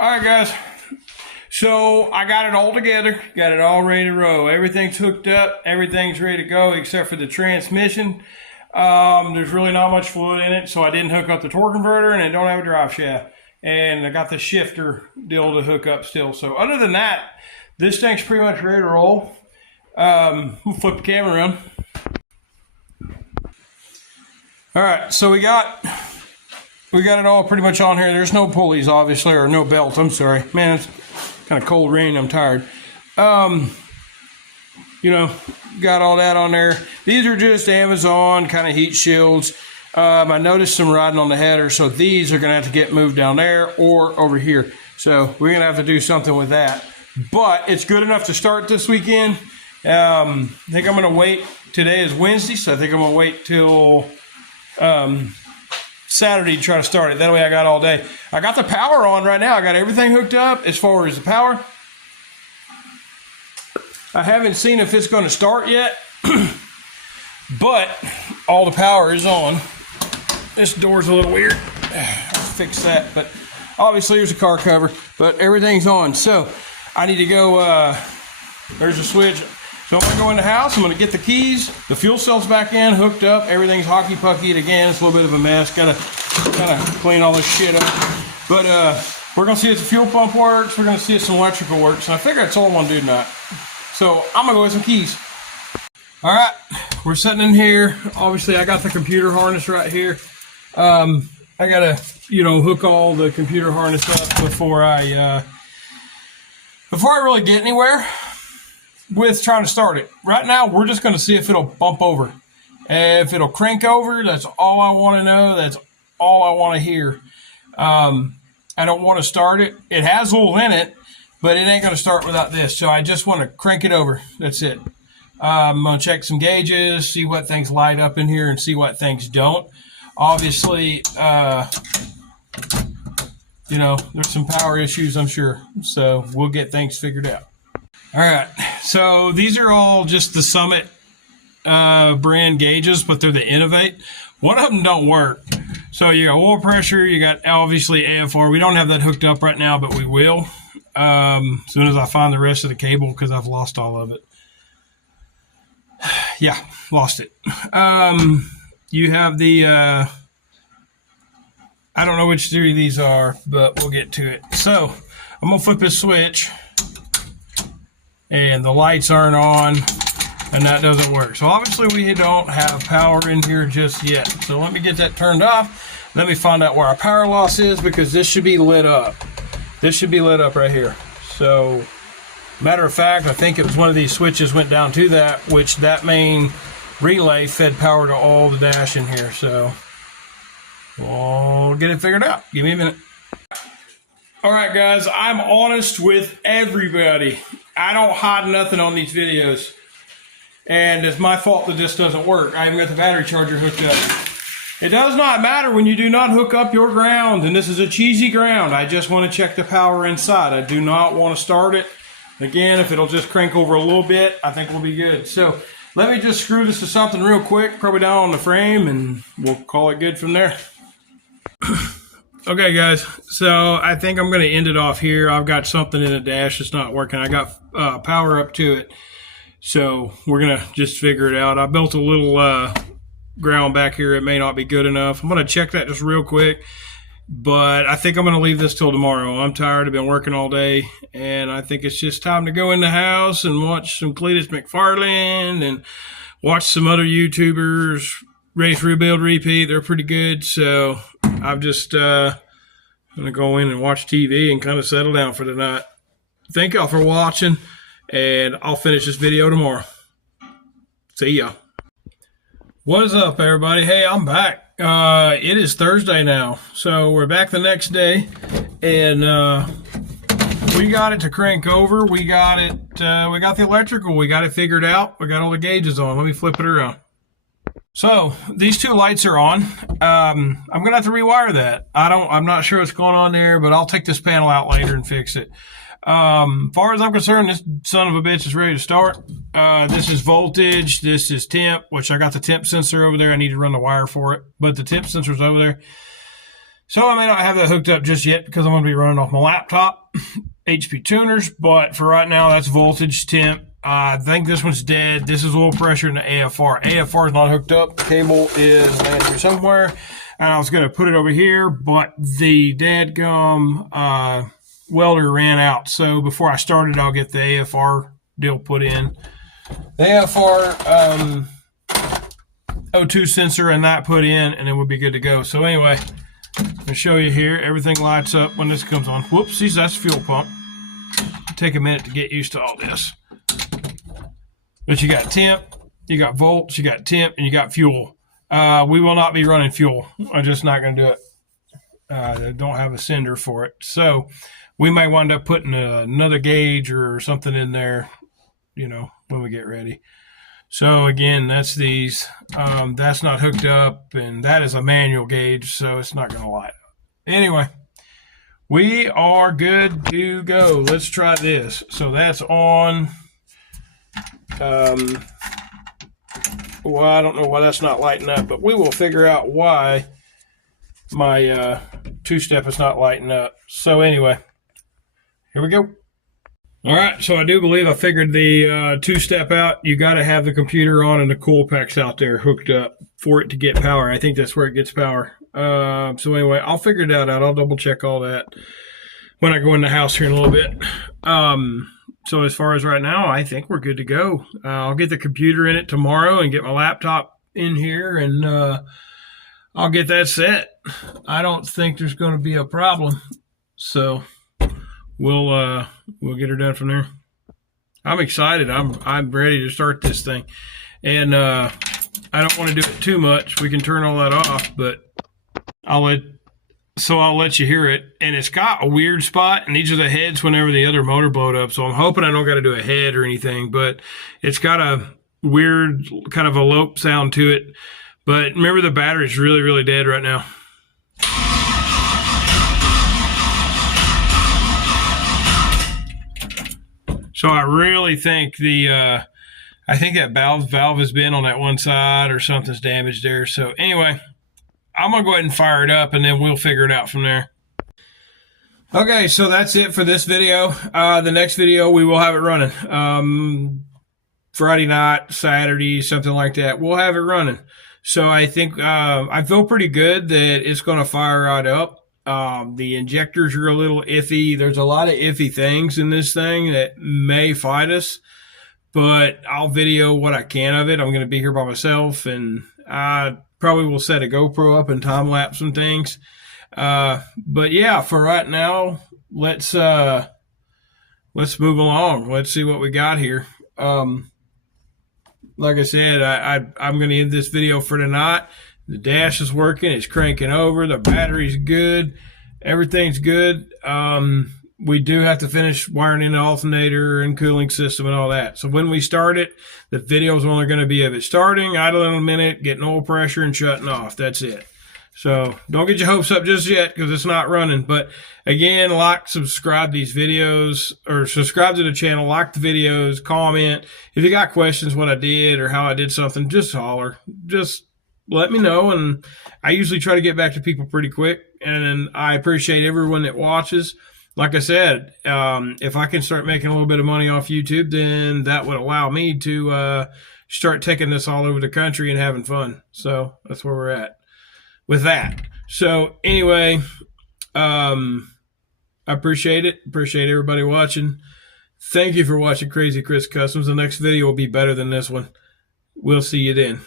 All right, guys. So I got it all together, got it all ready to roll. Everything's hooked up, everything's ready to go except for the transmission. There's really not much fluid in it, so I didn't hook up the torque converter, and it don't have a drive shaft. And I got the shifter deal to hook up still. So other than that, this thing's pretty much ready to roll. We'll flip the camera around. All right, so we got it all pretty much on here. There's no pulleys, obviously, or no belt. I'm sorry, man. It's kind of cold rain. I'm tired. Got all that on there. These are just Amazon kind of heat shields. I noticed some riding on the header, so these are going to have to get moved down there or over here. So we're going to have to do something with that. But it's good enough to start this weekend. I think I'm going to wait. Today is Wednesday, so I think I'm going to wait till Saturday to try to start it. That way I got all day. I got the power on right now. I got everything hooked up as far as the power. I haven't seen if it's going to start yet, but all the power is on. This door's a little weird. I'll fix that, but obviously there's a car cover, but everything's on. So I need to go, there's a switch. So I'm going to go in the house. I'm going to get the keys. The fuel cell's back in, hooked up. Everything's hockey-puckied again. It's a little bit of a mess. Got to kind of clean all this shit up. But we're going to see if the fuel pump works. We're going to see if some electrical works. And I figure it's all one dude tonight. So I'm going to go get some keys. All right. We're sitting in here. Obviously, I got the computer harness right here. I got to, hook all the computer harness up before I really get anywhere with trying to start it. Right now, we're just going to see if it'll bump over. If it'll crank over, that's all I want to know. That's all I want to hear. I don't want to start it. It has oil in it, but it ain't going to start without this. So I just want to crank it over. That's it. I'm going to check some gauges, see what things light up in here and see what things don't. Obviously, there's some power issues, I'm sure. So we'll get things figured out. All right, so these are all just the Summit brand gauges, but they're the Innovate. One of them don't work. So you got oil pressure, you got obviously AFR. We don't have that hooked up right now, but we will as soon as I find the rest of the cable because I've lost all of it. Yeah, lost it. You have the, I don't know which three these are, but we'll get to it. So I'm going to flip this switch. And the lights aren't on, and that doesn't work. So obviously we don't have power in here just yet. So let me get that turned off. Let me find out where our power loss is because this should be lit up. This should be lit up right here. So matter of fact, I think it was one of these switches went down to that, which that main relay fed power to all the dash in here. So we'll get it figured out. Give me a minute. All right, guys, I'm honest with everybody. I don't hide nothing on these videos. And it's my fault that this doesn't work. I even got the battery charger hooked up. It does not matter when you do not hook up your ground. And this is a cheesy ground. I just want to check the power inside. I do not want to start it. Again, if it'll just crank over a little bit, I think we'll be good. So let me just screw this to something real quick, probably down on the frame, and we'll call it good from there. Okay, guys, so I think I'm going to end it off here. I've got something in the dash that's not working. I got power up to it, so we're going to just figure it out. I built a little ground back here. It may not be good enough. I'm going to check that just real quick, but I think I'm going to leave this till tomorrow. I'm tired. I've been working all day, and I think it's just time to go in the house and watch some Cletus McFarland and watch some other YouTubers, Race, Rebuild, Repeat. They're pretty good, so I'm just going to go in and watch TV and kind of settle down for the night. Thank y'all for watching, and I'll finish this video tomorrow. See ya. What is up, everybody? Hey, I'm back. It is Thursday now, so we're back the next day, and we got it to crank over. We got it. We got the electrical. We got it figured out. We got all the gauges on. Let me flip it around. So these two lights are on. I'm gonna have to rewire that. I'm not sure what's going on there, but I'll take this panel out later and fix it. Far as I'm concerned, this son of a bitch is ready to start. This is voltage. This is temp, which I got the temp sensor over there. I need to run the wire for it, but the temp sensor's over there. So I may not have that hooked up just yet because I'm going to be running off my laptop, HP tuners, but for right now, that's voltage, temp. I think this one's dead. This is oil pressure in the AFR. AFR is not hooked up. The cable is landing here somewhere. And I was going to put it over here, but the dadgum welder ran out. So before I started, I'll get the AFR deal put in. The AFR O2 sensor and that put in, and then we'll be good to go. So anyway, I'm going to show you here. Everything lights up when this comes on. Whoopsies, that's the fuel pump. Take a minute to get used to all this. But you got temp, you got volts, you got temp, and you got fuel. We will not be running fuel. I'm just not going to do it. I don't have a sender for it. So we may wind up putting another gauge or something in there, you know, when we get ready. So again, that's these. That's not hooked up, and that is a manual gauge, so it's not going to light up. Anyway, we are good to go. Let's try this. So that's on. Well, I don't know why that's not lighting up, but we will figure out why my two-step is not lighting up. So anyway, here we go. All right, so I do believe I figured the two-step out. You got to have the computer on and the cool packs out there hooked up for it to get power. I think that's where it gets power. So anyway, I'll figure that out. I'll double-check all that when I go in the house here in a little bit. So as far as right now, I think we're good to go. I'll get the computer in it tomorrow and get my laptop in here, and I'll get that set. I don't think there's going to be a problem. So we'll get her done from there. I'm excited. I'm ready to start this thing, and I don't want to do it too much. We can turn all that off, but I'll let you hear it. And it's got a weird spot, and these are the heads whenever the other motor blowed up. So I'm hoping I don't got to do a head or anything, but it's got a weird kind of a lope sound to it. But remember, the battery's really, really dead right now. So I really think I think that valve has been on that one side or something's damaged there. So anyway, I'm going to go ahead and fire it up, and then we'll figure it out from there. Okay, so that's it for this video. The next video, we will have it running. Friday night, Saturday, something like that. We'll have it running. So I think I feel pretty good that it's going to fire right up. The injectors are a little iffy. There's a lot of iffy things in this thing that may fight us, but I'll video what I can of it. I'm going to be here by myself, and I probably will set a GoPro up and time lapse some things. But yeah, for right now, let's move along. Let's see what we got here. Like I said, I'm going to end this video for tonight. The dash is working. It's cranking over. The battery's good. Everything's good. We do have to finish wiring in the alternator and cooling system and all that. So when we start it, the video is only going to be of it starting, idling a minute, getting oil pressure, and shutting off. That's it. So don't get your hopes up just yet because it's not running. But again, like, subscribe these videos, or subscribe to the channel, like the videos, comment. If you got questions what I did or how I did something, just holler. Just let me know, and I usually try to get back to people pretty quick, and I appreciate everyone that watches. Like I said, if I can start making a little bit of money off YouTube, then that would allow me to start taking this all over the country and having fun. So that's where we're at with that. So anyway, I appreciate it. Appreciate everybody watching. Thank you for watching Crazy Chris Customs. The next video will be better than this one. We'll see you then.